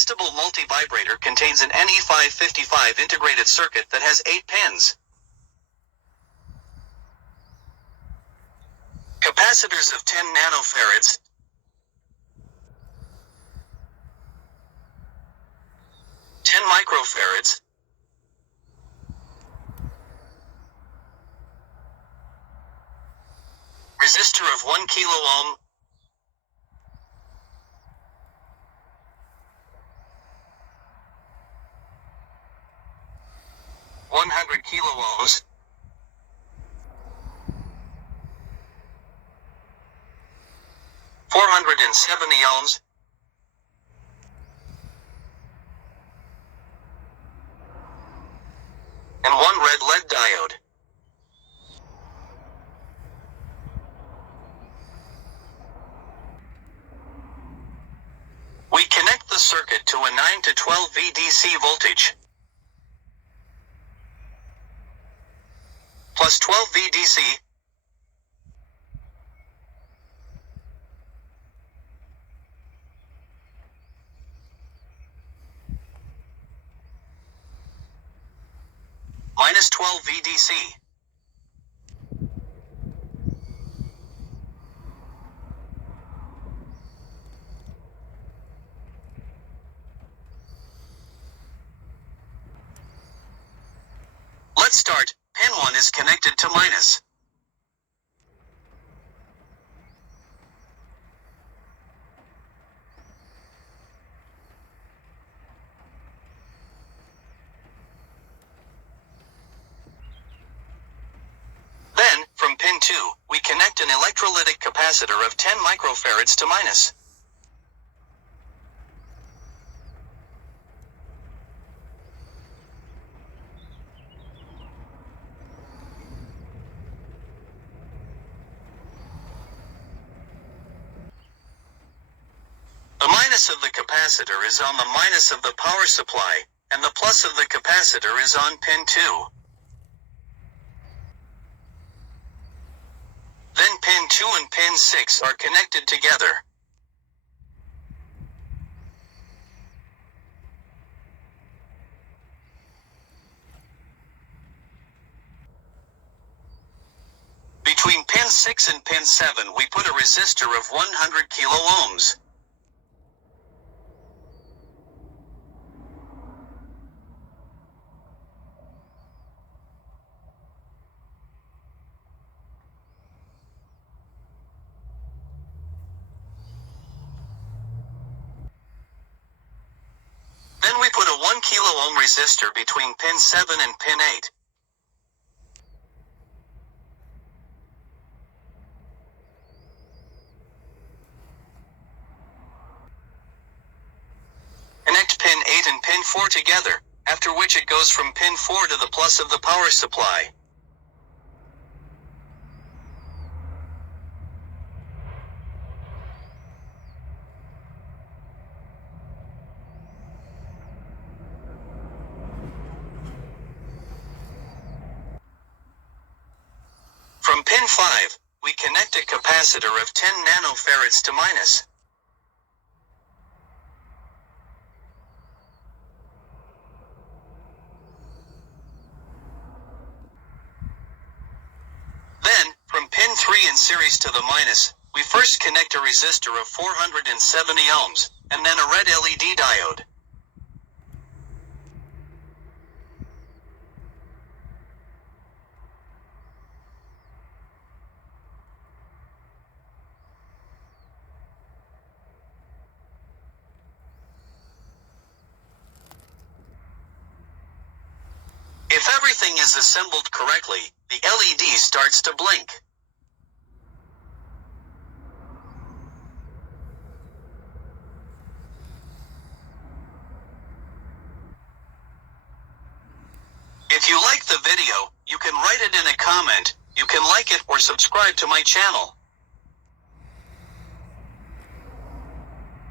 Astable Multivibrator contains an NE555 integrated circuit that has 8 pins. Capacitors of 10 nanofarads, 10 microfarads, resistor of 1 kiloohm, (100 kiloohms), (470 ohms), and 1 red LED diode. We connect the circuit to a 9 to 12 V DC voltage, plus 12 V DC, minus 12 V DC. Let's start. Pin 1 is connected to minus. Then, from pin 2, we connect an electrolytic capacitor of 10 microfarads to minus. The minus of the capacitor is on the minus of the power supply, and the plus of the capacitor is on pin 2. Then pin 2 and pin 6 are connected together. Between pin 6 and pin 7 we put a resistor of 100 kiloohms. Then we put a 1 kiloohm resistor between pin 7 and pin 8. Connect pin 8 and pin 4 together, after which it goes from pin 4 to the plus of the power supply. From pin 5, we connect a capacitor of 10 nanofarads to minus. Then, from pin 3 in series to the minus, we first connect a resistor of 470 ohms, and then a red LED diode. If everything is assembled correctly, the LED starts to blink. If you like the video, you can write it in a comment, you can like it or subscribe to my channel.